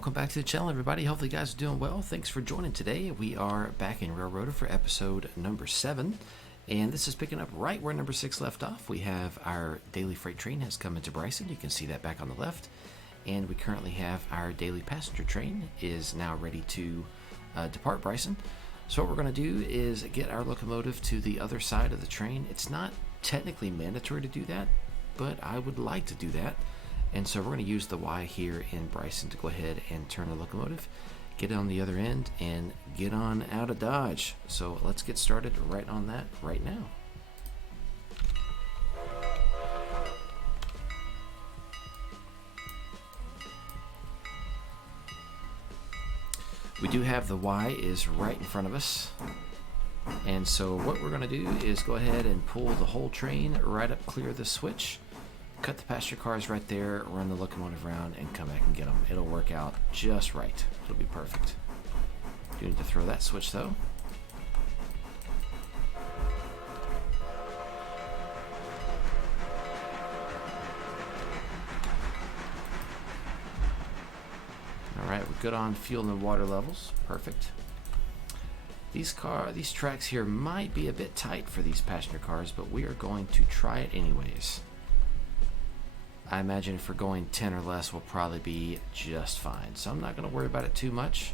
Welcome back to the channel, everybody. Hopefully you guys are doing well. Thanks for joining today. We are back in Railroader for episode number 7, and this is picking up right where number 6 left off. We have our daily freight train has come into Bryson. You can see that back on the left, and we currently have our daily passenger train is now ready to depart Bryson. So what we're going to do is get our locomotive to the other side of the train. It's not technically mandatory to do that, but I would like to do that. And so we're going to use the Y here in Bryson to go ahead and turn the locomotive, get it on the other end, and get on out of Dodge. So let's get started right on that right now. We do have the Y is right in front of us. And so what we're going to do is go ahead and pull the whole train right up clear of the switch. Cut the passenger cars right there, run the locomotive around, and come back and get them. It'll work out just right. It'll be perfect. Do need to throw that switch though. Alright, we're good on fuel and water levels. Perfect. These tracks here might be a bit tight for these passenger cars, but we are going to try it anyways. I imagine if we're going 10 or less, we'll probably be just fine. So I'm not going to worry about it too much.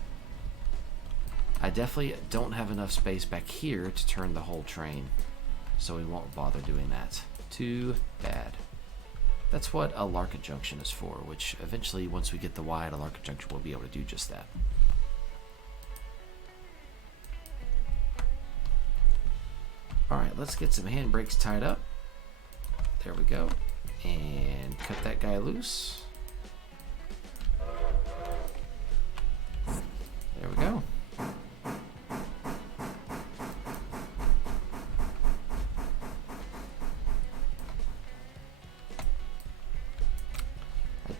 I definitely don't have enough space back here to turn the whole train, so we won't bother doing that. Too bad. That's what a Larkin junction is for, which eventually, once we get the Y at a Larkin junction, we'll be able to do just that. Alright, let's get some handbrakes tied up. There we go. And cut that guy loose. There we go. I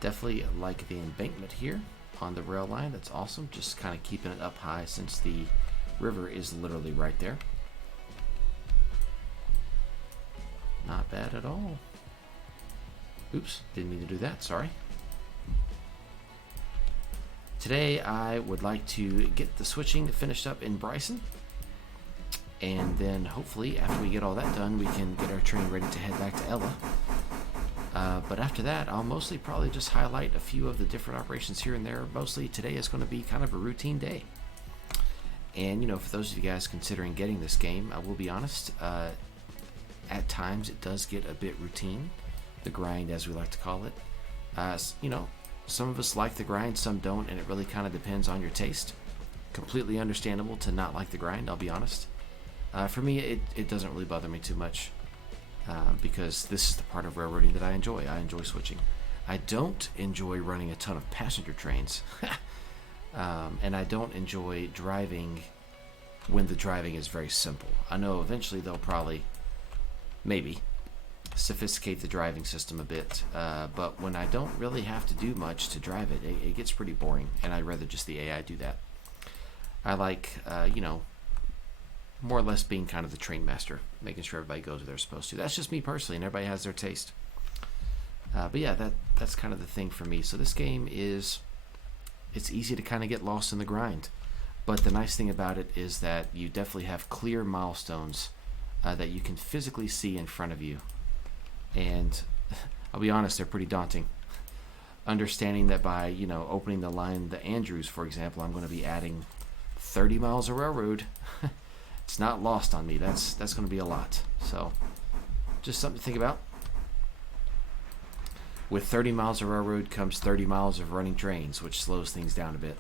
definitely like the embankment here on the rail line. That's awesome. Just kind of keeping it up high since the river is literally right there. Not bad at all. Oops, didn't mean to do that, sorry. Today I would like to get the switching finished up in Bryson, and then hopefully after we get all that done we can get our train ready to head back to Ella. But after that I'll mostly probably just highlight a few of the different operations here and there. Mostly today is going to be kind of a routine day. And you know, for those of you guys considering getting this game, I will be honest, at times it does get a bit routine. The grind, as we like to call it. You know, some of us like the grind, some don't, and it really kind of depends on your taste. Completely understandable to not like the grind, I'll be honest. For me, it doesn't really bother me too much because this is the part of railroading that I enjoy. I enjoy switching. I don't enjoy running a ton of passenger trains, and I don't enjoy driving when the driving is very simple. I know eventually they'll probably, maybe, sophisticate the driving system a bit, but when I don't really have to do much to drive it, it gets pretty boring, and I'd rather just the AI do that. I like, you know, more or less being kind of the train master, making sure everybody goes where they're supposed to. That's just me personally, and everybody has their taste. But yeah, that's kind of the thing for me. So this game it's easy to kind of get lost in the grind, but the nice thing about it is that you definitely have clear milestones that you can physically see in front of you. And I'll be honest, they're pretty daunting. Understanding that by, you know, opening the line, the Andrews, for example, I'm going to be adding 30 miles of railroad. It's not lost on me. That's going to be a lot. So, just something to think about. With 30 miles of railroad comes 30 miles of running trains, which slows things down a bit.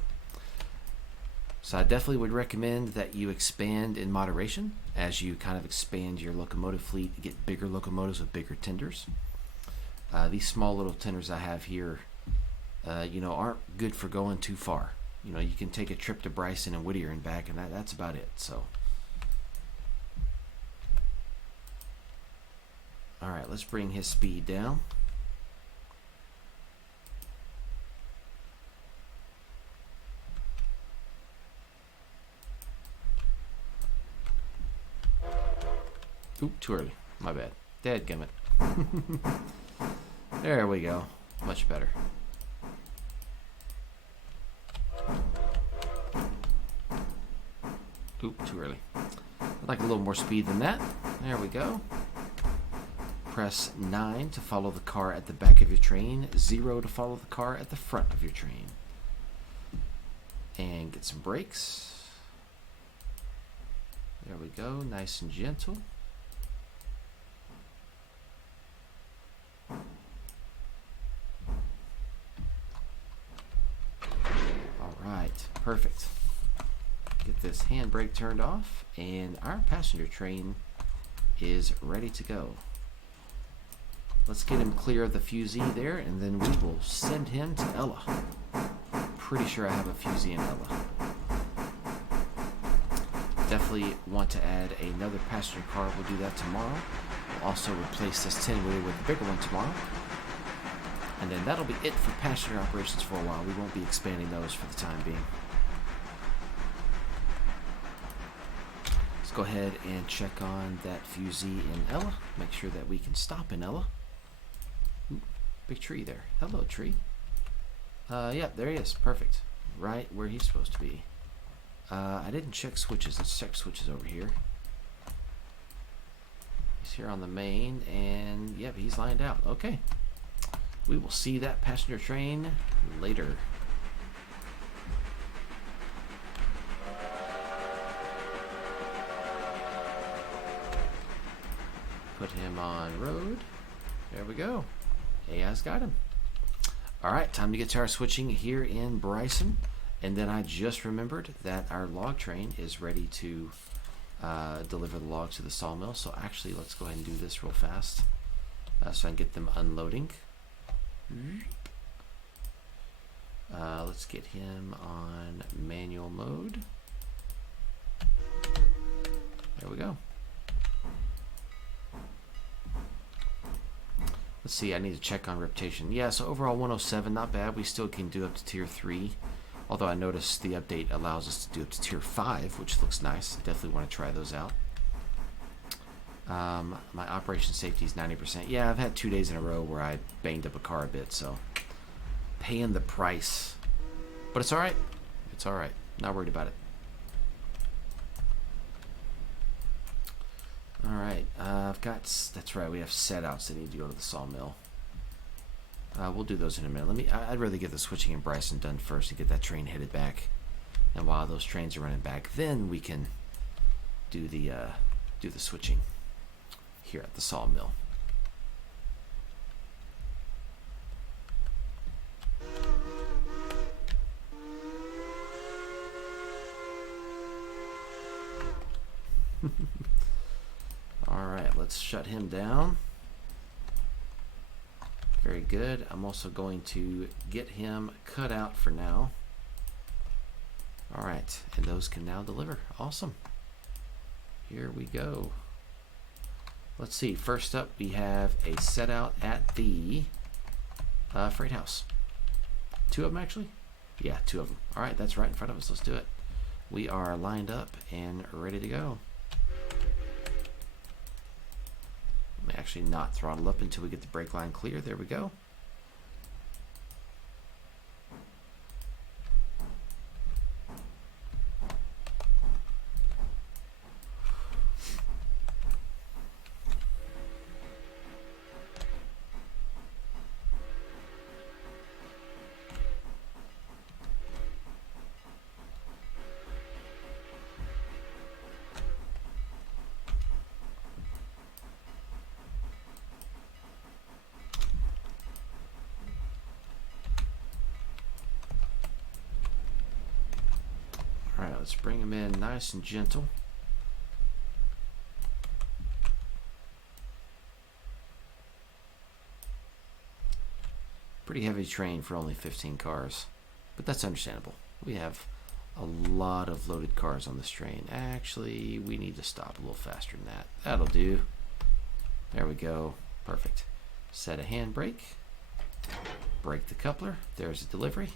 So I definitely would recommend that you expand in moderation as you kind of expand your locomotive fleet, get bigger locomotives with bigger tenders. These small little tenders I have here, you know, aren't good for going too far. You know, you can take a trip to Bryson and Whittier and back, and that's about it. So, all right, let's bring his speed down. Oop, too early. My bad. Dadgummit. There we go. Much better. Oop, too early. I'd like a little more speed than that. There we go. Press 9 to follow the car at the back of your train, 0 to follow the car at the front of your train. And get some brakes. There we go, nice and gentle. Alright, perfect. Get this handbrake turned off, and our passenger train is ready to go. Let's get him clear of the fusee there, and then we will send him to Ella. Pretty sure I have a fusee in Ella. Definitely want to add another passenger car. We'll do that tomorrow. We'll also replace this 10-wheeler with a bigger one tomorrow. And then that'll be it for passenger operations for a while. We won't be expanding those for the time being. Let's go ahead and check on that fusee in Ella. Make sure that we can stop in Ella. Ooh, big tree there. Hello, tree. Yeah, there he is. Perfect. Right where he's supposed to be. I didn't check switches. Let's check switches over here. He's here on the main, and yep, he's lined out. Okay. We will see that passenger train later. Put him on road. There we go. AI's got him. Alright, time to get to our switching here in Bryson. And then I just remembered that our log train is ready to deliver the logs to the sawmill. So actually, let's go ahead and do this real fast so I can get them unloading. Let's get him on manual mode. There we go. Let's see, I need to check on reputation. Yeah, so overall 107, not bad. We still can do up to tier 3. Although I noticed the update allows us to do up to tier 5, which looks nice. Definitely want to try those out. My operation safety is 90%. Yeah, I've had 2 days in a row where I banged up a car a bit, so paying the price. But it's alright. It's alright. Not worried about it. Alright, I've got, that's right, we have set outs that need to go to the sawmill. We'll do those in a minute. I'd rather get the switching in Bryson done first and get that train headed back. And while those trains are running back, then we can do the switching here at the sawmill. Alright, let's shut him down. Very good. I'm also going to get him cut out for now. Alright, and those can now deliver. Awesome. Here we go. Let's see. First up, we have a set out at the freight house. 2 of them, actually? Yeah, 2 of them. Alright, that's right in front of us. Let's do it. We are lined up and ready to go. Let me actually not throttle up until we get the brake line clear. There we go. Alright, let's bring them in nice and gentle. Pretty heavy train for only 15 cars, but that's understandable. We have a lot of loaded cars on this train. Actually, we need to stop a little faster than that. That'll do. There we go. Perfect. Set a handbrake. Brake the coupler. There's a delivery.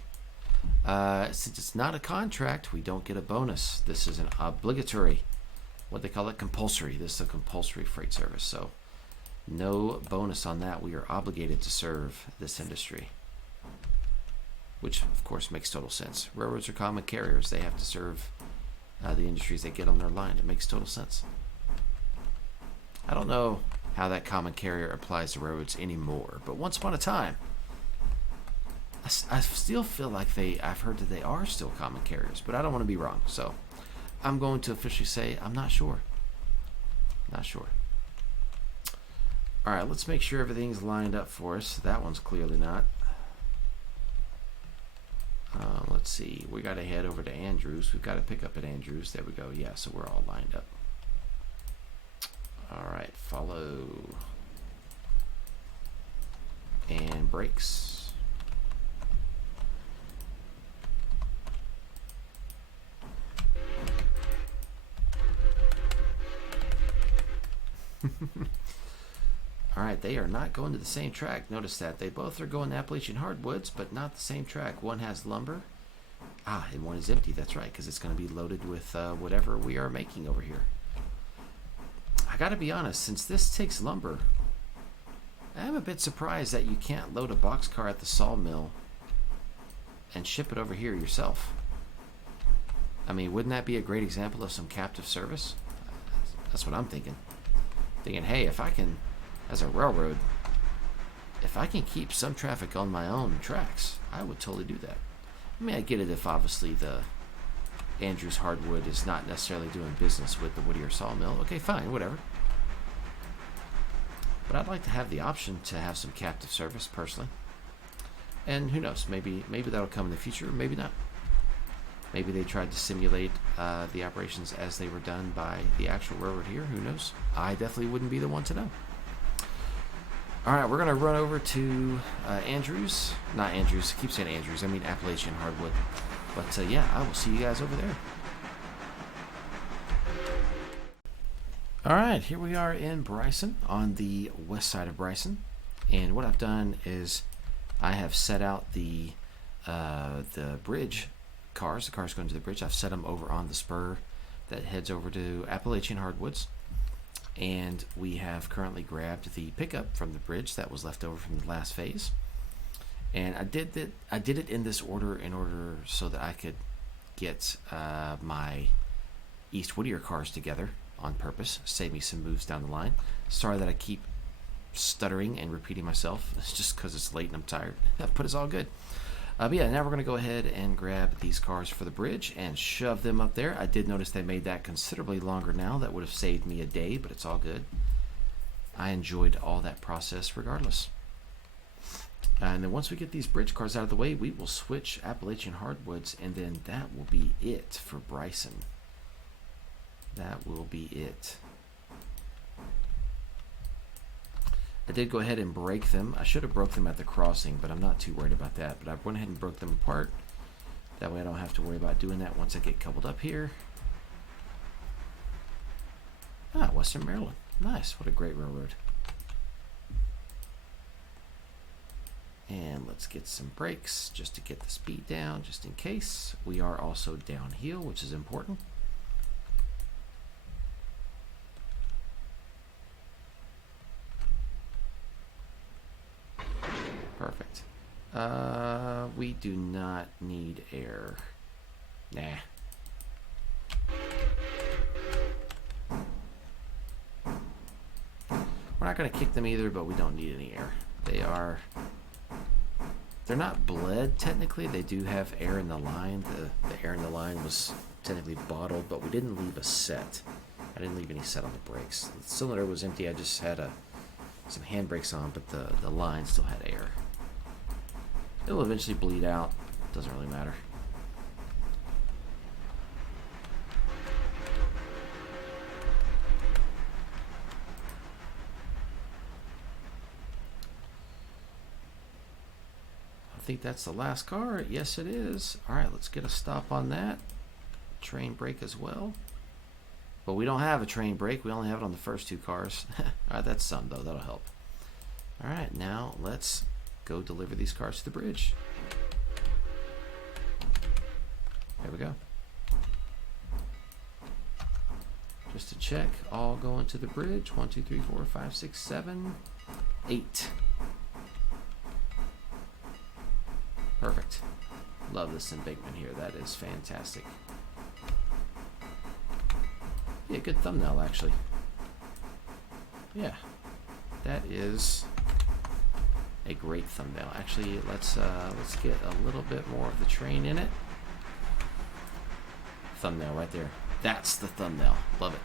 Since it's not a contract, we don't get a bonus. This is an obligatory, what they call it, compulsory. This is a compulsory freight service, so no bonus on that. We are obligated to serve this industry, which of course makes total sense. Railroads are common carriers. They have to serve the industries they get on their line. It makes total sense. I don't know how that common carrier applies to railroads anymore, but once upon a time, I still feel like I've heard that they are still common carriers, but I don't want to be wrong. So I'm going to officially say I'm not sure. Not sure. All right, let's make sure everything's lined up for us. That one's clearly not. Let's see. We got to head over to Andrews. We've got to pick up at Andrews. There we go. Yeah, so we're all lined up. All right, follow. And brakes. All right, they are not going to the same track. Notice that. They both are going to Appalachian Hardwoods, but not the same track. One has lumber. And one is empty. That's right, because it's going to be loaded with whatever we are making over here. I got to be honest, since this takes lumber, I'm a bit surprised that you can't load a boxcar at the Sawmill and ship it over here yourself. I mean, wouldn't that be a great example of some captive service? That's what I'm thinking. Thinking, hey, if I can, as a railroad, if I can keep some traffic on my own tracks, I would totally do that. I mean, I get it if obviously the Andrews Hardwood is not necessarily doing business with the Whittier Sawmill. Okay, fine, whatever. But I'd like to have the option to have some captive service personally. And who knows, maybe that'll come in the future, maybe not. Maybe they tried to simulate the operations as they were done by the actual railroad here. Who knows? I definitely wouldn't be the one to know. All right, we're going to run over to Andrews. Not Andrews. I keep saying Andrews. I mean Appalachian Hardwood. But yeah, I will see you guys over there. All right, here we are in Bryson, on the west side of Bryson. And what I've done is I have set out the bridge cars. The cars going to the bridge. I've set them over on the spur that heads over to Appalachian Hardwoods. And we have currently grabbed the pickup from the bridge that was left over from the last phase. And I did it in this order in order so that I could get my East Whittier cars together on purpose. Save me some moves down the line. Sorry that I keep stuttering and repeating myself. It's just because it's late and I'm tired. But it's all good. But yeah, now we're going to go ahead and grab these cars for the bridge and shove them up there. I did notice they made that considerably longer now. That would have saved me a day, but it's all good. I enjoyed all that process regardless. And then once we get these bridge cars out of the way, we will switch Appalachian Hardwoods, and then that will be it for Bryson. That will be it. I did go ahead and break them. I should have broke them at the crossing, but I'm not too worried about that. But I went ahead and broke them apart. That way I don't have to worry about doing that once I get coupled up here. Western Maryland. Nice. What a great railroad. And let's get some brakes just to get the speed down, just in case. We are also downhill, which is important. Perfect. We do not need air. Nah. We're not going to kick them either, but we don't need any air. They're not bled technically. They do have air in the line. The air in the line was technically bottled, but we didn't leave a set. I didn't leave any set on the brakes. The cylinder was empty. I just had some hand brakes on, but the line still had air. It'll eventually bleed out. Doesn't really matter. I think that's the last car. Yes, it is. All right, let's get a stop on that. Train brake as well. But we don't have a train brake. We only have it on the first two cars. All right, that's some, though. That'll help. All right, now let's go deliver these cars to the bridge. There we go. Just to check, all going to the bridge. 1, 2, 3, 4, 5, 6, 7, 8. Perfect. Love this embankment here. That is fantastic. Yeah, good thumbnail actually. Yeah, that is a great thumbnail. Actually, let's get a little bit more of the train in it. Thumbnail right there. That's the thumbnail. Love it.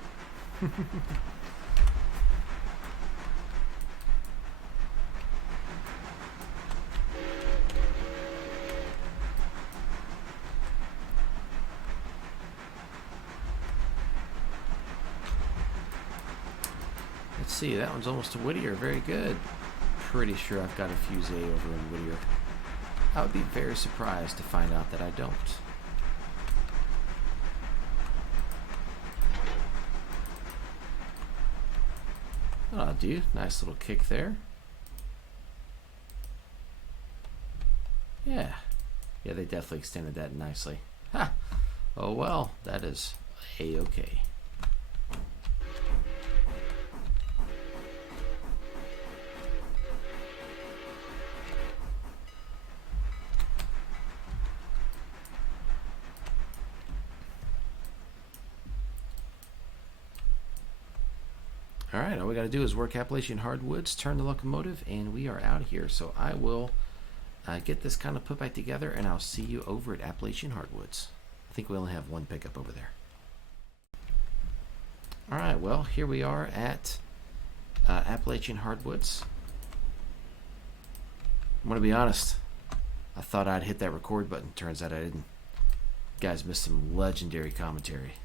Let's see, that one's almost to Whittier. Very good. Pretty sure I've got a fuse over in Whittier. I would be very surprised to find out that I don't. Oh, dude, nice little kick there. Yeah. Yeah, they definitely extended that nicely. Ha! Oh well, that is A-okay. Alright, all we got to do is work Appalachian Hardwoods, turn the locomotive, and we are out of here. So I will get this kind of put back together, and I'll see you over at Appalachian Hardwoods. I think we only have one pickup over there. Alright, well, here we are at Appalachian Hardwoods. I'm going to be honest, I thought I'd hit that record button. Turns out I didn't. You guys missed some legendary commentary.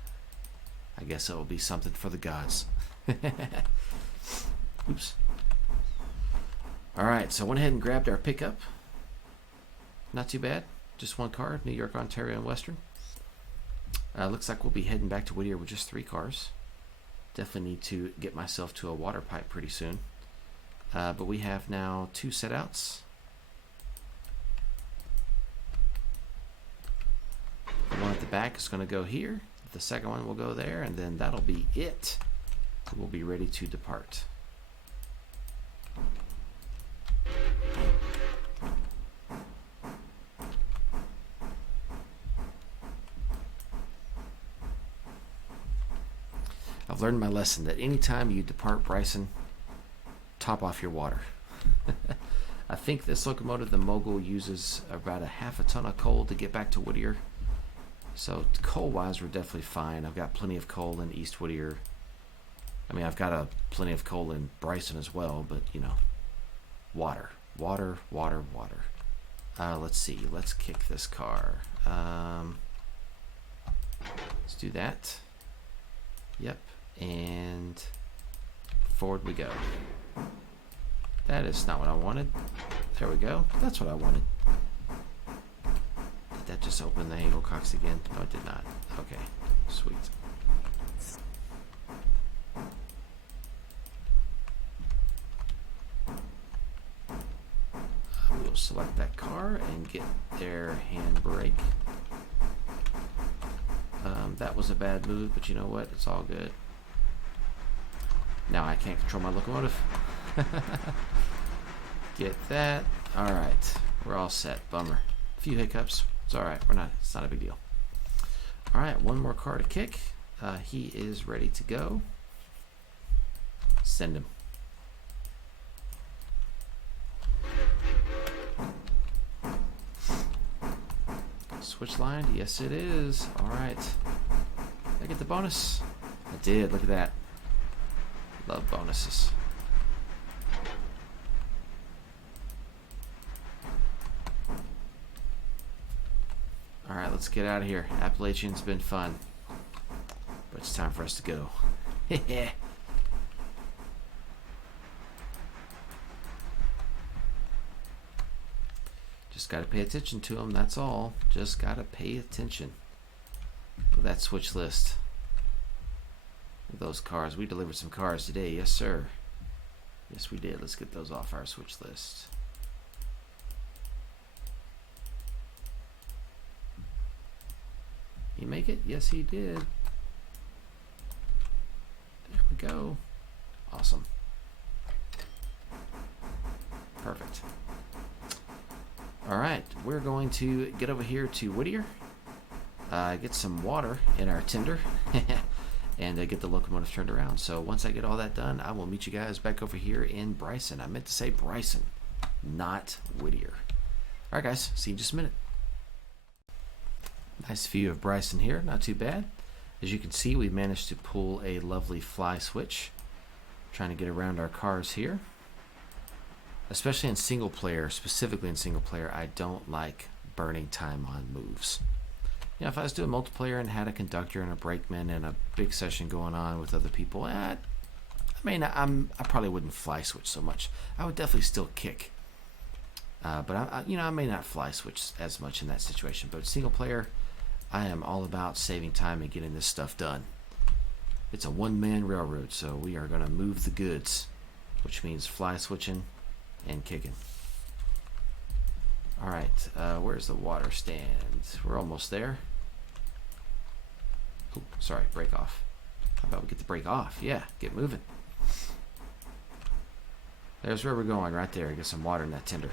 I guess it will be something for the gods. Oops. Alright, so I went ahead and grabbed our pickup. Not too bad. Just one car, New York, Ontario, and Western. Looks like we'll be heading back to Whittier with just 3 cars. Definitely need to get myself to a water pipe pretty soon. But we have now 2 setouts. The one at the back is going to go here. The second one will go there, and then that'll be it. We'll be ready to depart. I've learned my lesson that anytime you depart Bryson, top off your water. I think this locomotive, the Mogul, uses about a half a ton of coal to get back to Whittier. So coal-wise, we're definitely fine. I've got plenty of coal in East Whittier. I mean, I've got plenty of coal in Bryson as well, but, you know, water. Water, water, water. Let's see. Let's kick this car. Let's do that. Yep. And forward we go. That is not what I wanted. There we go. That's what I wanted. Did that just open the angle cocks again? No, it did not. Okay. Sweet. We'll select that car and get their handbrake. That was a bad move, but you know what? It's all good. Now I can't control my locomotive. Get that. Alright. We're all set. Bummer. A few hiccups. It's alright. It's not a big deal. Alright, one more car to kick. He is ready to go. Send him. Switch line? Yes, it is. Alright. Did I get the bonus? I did. Look at that. Love bonuses. Alright, let's get out of here. Appalachian's been fun. But it's time for us to go. Just got to pay attention to them, that's all. Just got to pay attention. Look at that switch list. Look at those cars. We delivered some cars today, yes sir. Yes we did. Let's get those off our switch list. He make it? Yes he did. There we go. Awesome. Perfect. Alright, we're going to get over here to Whittier, get some water in our tender, and get the locomotive turned around. So once I get all that done, I will meet you guys back over here in Bryson. I meant to say Bryson, not Whittier. All right, guys, see you in just a minute. Nice view of Bryson here, not too bad. As you can see, we managed to pull a lovely fly switch. Trying to get around our cars here. Especially in single player, specifically in single player, I don't like burning time on moves. You know, if I was doing multiplayer and had a conductor and a brakeman and a big session going on with other people, I probably wouldn't fly switch so much. I would definitely still kick. But I may not fly switch as much in that situation. But single player, I am all about saving time and getting this stuff done. It's a one-man railroad, so we are going to move the goods, which means fly switching and kicking. All right, where's the water stand? We're almost there. Oh, sorry, break off. How about we get the brake off? Yeah, get moving. There's where we're going, right there. Get some water in that tender.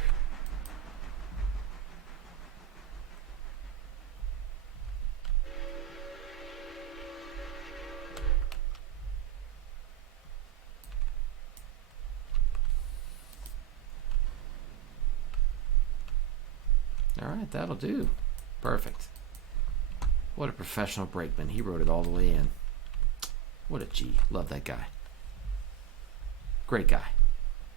All right, that'll do. Perfect. What a professional brakeman. He rode it all the way in. What a G. Love that guy. Great guy.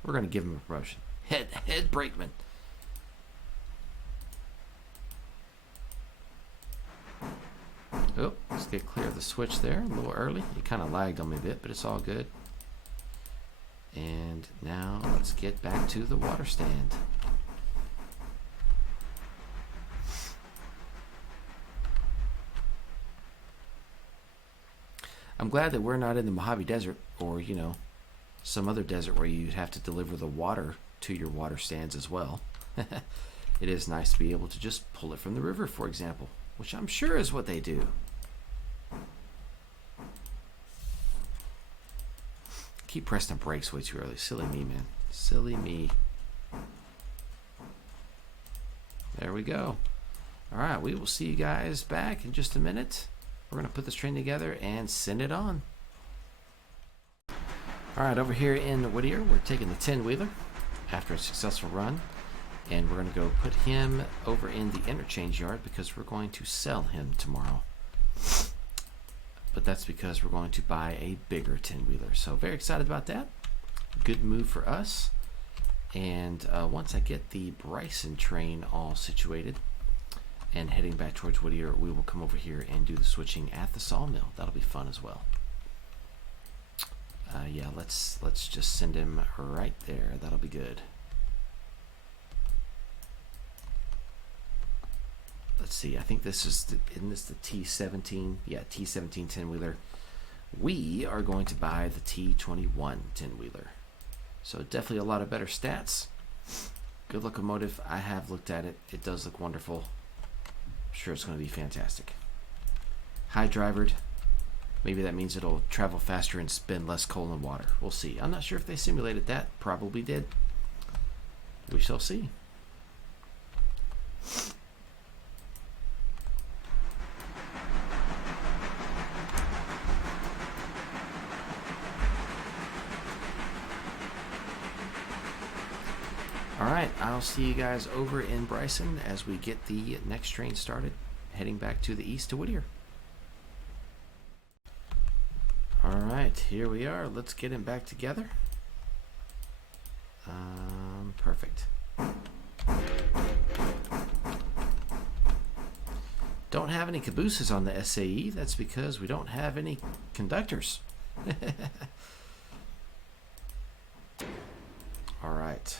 We're going to give him a promotion. Head brakeman. Oh, let's get clear of the switch there. A little early. It kind of lagged on me a bit, but it's all good. And now let's get back to the water stand. I'm glad that we're not in the Mojave Desert or, some other desert where you'd have to deliver the water to your water stands as well. It is nice to be able to just pull it from the river, for example, which I'm sure is what they do. Keep pressing the brakes way too early. Silly me, man. Silly me. There we go. All right, we will see you guys back in just a minute. We're going to put this train together and send it on. All right, over here in Whittier, we're taking the 10-wheeler after a successful run, and we're going to go put him over in the interchange yard because we're going to sell him tomorrow. But that's because we're going to buy a bigger 10-wheeler. So very excited about that. Good move for us. And once I get the Bryson train all situated and heading back towards Whittier, we will come over here and do the switching at the sawmill. That'll be fun as well. Yeah, let's just send him right there. That'll be good. Let's see. I think this is isn't this the T17? Yeah, T17 10-wheeler. We are going to buy the T21 10-wheeler. So definitely a lot of better stats. Good locomotive. I have looked at it. It does look wonderful. I'm sure it's going to be fantastic. High drivered. Maybe that means it'll travel faster and spend less coal and water. We'll see. I'm not sure if they simulated that. Probably did. We shall see. Alright, I'll see you guys over in Bryson as we get the next train started, heading back to the east to Whittier. Alright, here we are. Let's get him back together. Perfect. Don't have any cabooses on the SAE. That's because we don't have any conductors. Alright.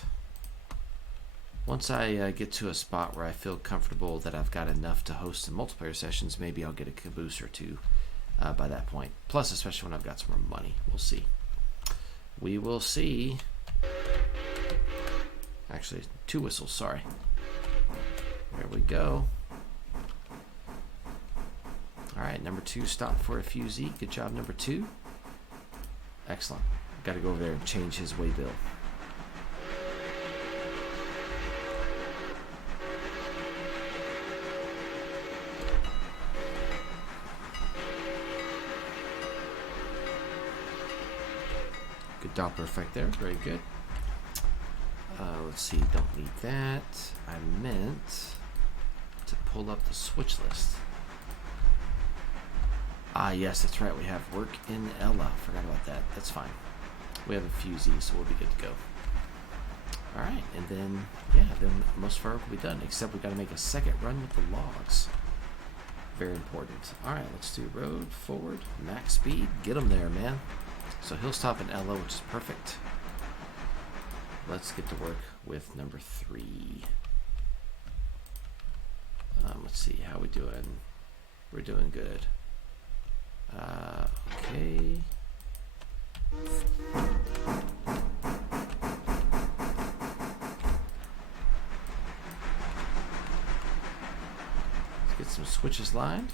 Once I get to a spot where I feel comfortable that I've got enough to host some multiplayer sessions, maybe I'll get a caboose or two by that point. Plus, especially when I've got some more money. We'll see. We will see. Actually, 2 whistles, sorry. There we go. Alright, number 2 stopped for a fusee. Good job, number 2. Excellent. Got to go over there and change his waybill. Doppler effect there. Very good. Let's see. Don't need that. I meant to pull up the switch list. Ah, yes, that's right. We have work in Ella. Forgot about that. That's fine. We have a few Z's, so we'll be good to go. All right, and then, yeah, then most of our work will be done, except we got to make a second run with the logs. Very important. All right, let's do road, forward, max speed. Get him there, man. So he'll stop in Ella, which is perfect. Let's get to work with number 3. Let's see, how we doing? We're doing good. Okay. Let's get some switches lined.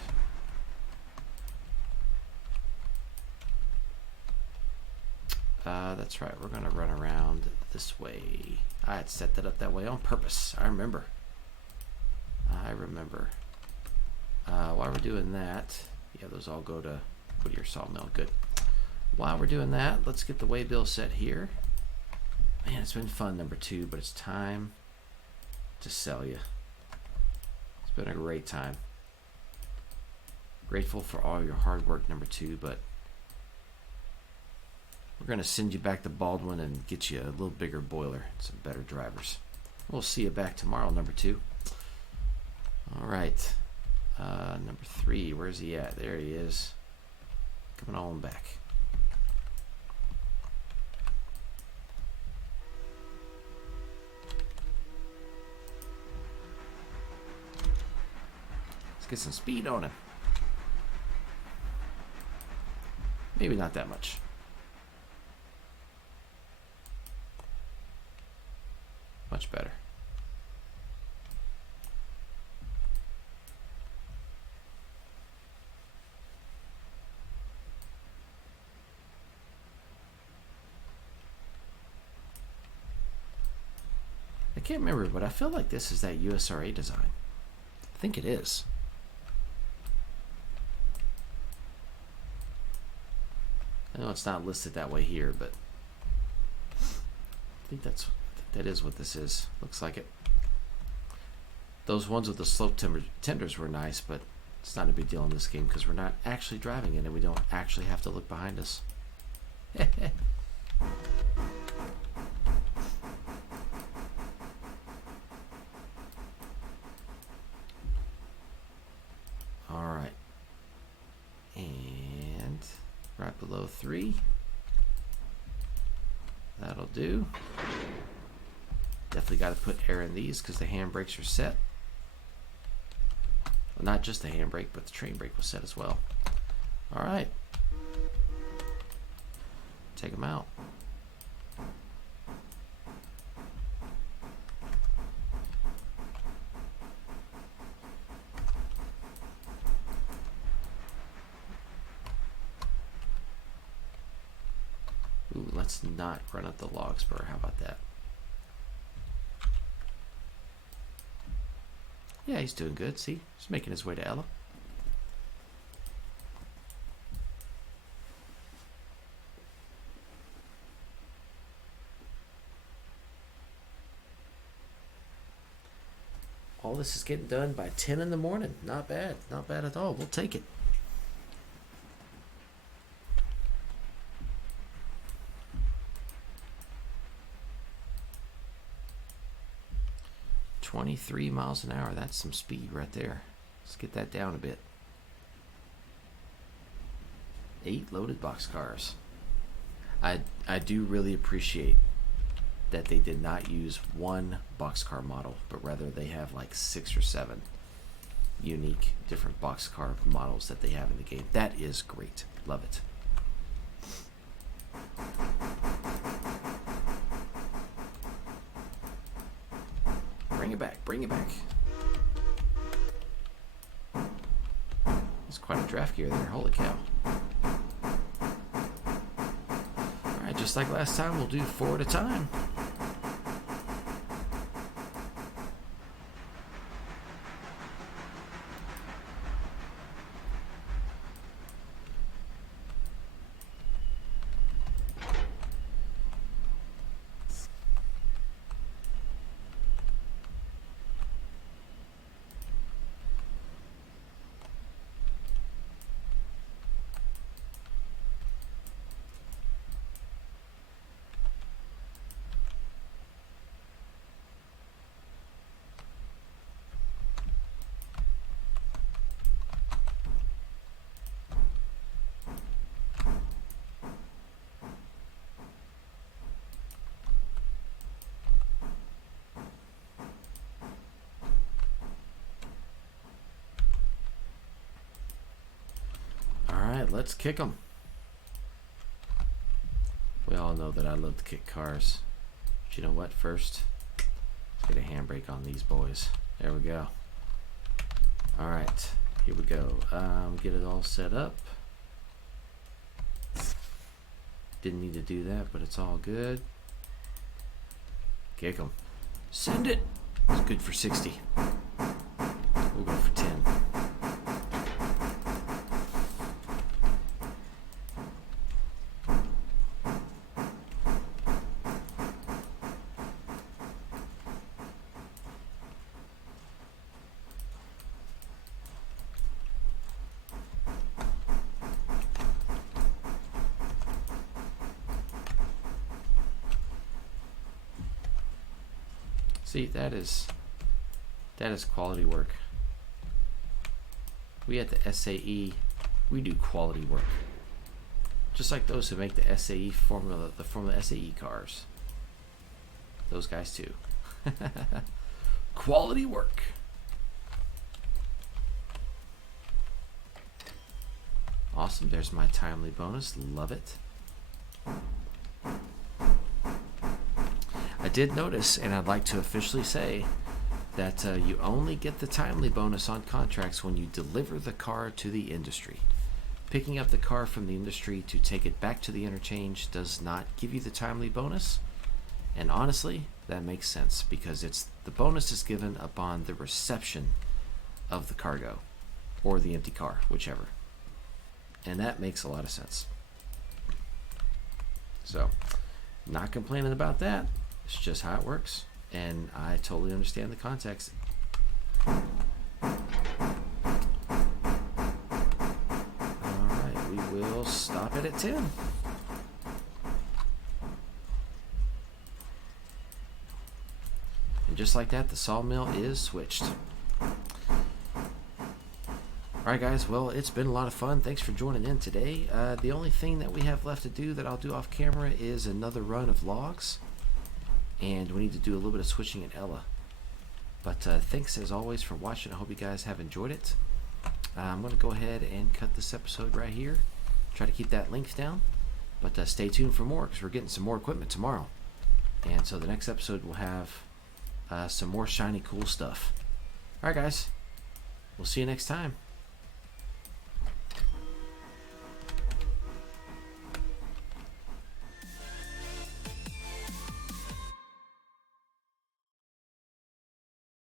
That's right, we're gonna run around this way. I had set that up that way on purpose. I remember. While we're doing that, yeah, those all go to Whittier Sawmill. Good. While we're doing that, let's get the way bill set here. Man, it's been fun, number 2, but it's time to sell you. It's been a great time. Grateful for all your hard work, number 2, but we're going to send you back to Baldwin and get you a little bigger boiler and some better drivers. We'll see you back tomorrow, number 2. All right. Number 3, where's he at? There he is. Coming on back. Let's get some speed on him. Maybe not that much. Much better. I can't remember, but I feel like this is that USRA design. I think it is. I know it's not listed that way here, but I think that is what this is. Looks like it. Those ones with the slope tenders were nice, but it's not a big deal in this game because we're not actually driving it and we don't actually have to look behind us. Alright. And right below 3. That'll do. Definitely got to put air in these because the handbrakes are set. Well, not just the handbrake, but the train brake was set as well. All right. Take them out. Ooh, let's not run up the log spur. How about that? Yeah, he's doing good. See, he's making his way to Ella. All this is getting done by 10 in the morning. Not bad. Not bad at all. We'll take it. $23 miles an hour. That's some speed right there. Let's get that down a bit. 8 loaded boxcars. I do really appreciate that they did not use one boxcar model, but rather they have like 6 or 7 unique different boxcar models that they have in the game. That is great. Love it. Bring it back, bring it back. It's quite a draft gear there, holy cow. Alright, just like last time, we'll do 4 at a time. right, let's kick them. We all know that I love to kick cars. But you know what? First, let's get a handbrake on these boys. There we go. All right, here we go. Get it all set up. Didn't need to do that, but it's all good. Kick them. Send it. It's good for 60. We'll go for 10. See, that is quality work. We at the SAE, we do quality work. Just like those who make the SAE Formula SAE cars. Those guys too. Quality work. Awesome, there's my timely bonus, love it. I did notice, and I'd like to officially say, that you only get the timely bonus on contracts when you deliver the car to the industry. Picking up the car from the industry to take it back to the interchange does not give you the timely bonus. And honestly, that makes sense because the bonus is given upon the reception of the cargo or the empty car, whichever. And that makes a lot of sense. So, not complaining about that. It's just how it works, and I totally understand the context. All right, we will stop it at 10. And just like that, the sawmill is switched. All right, guys, well, it's been a lot of fun. Thanks for joining in today. The only thing that we have left to do that I'll do off camera is another run of logs. And we need to do a little bit of switching at Ella. But thanks as always for watching. I hope you guys have enjoyed it. I'm going to go ahead and cut this episode right here. Try to keep that length down. But stay tuned for more because we're getting some more equipment tomorrow. And so the next episode will have some more shiny cool stuff. Alright guys, we'll see you next time.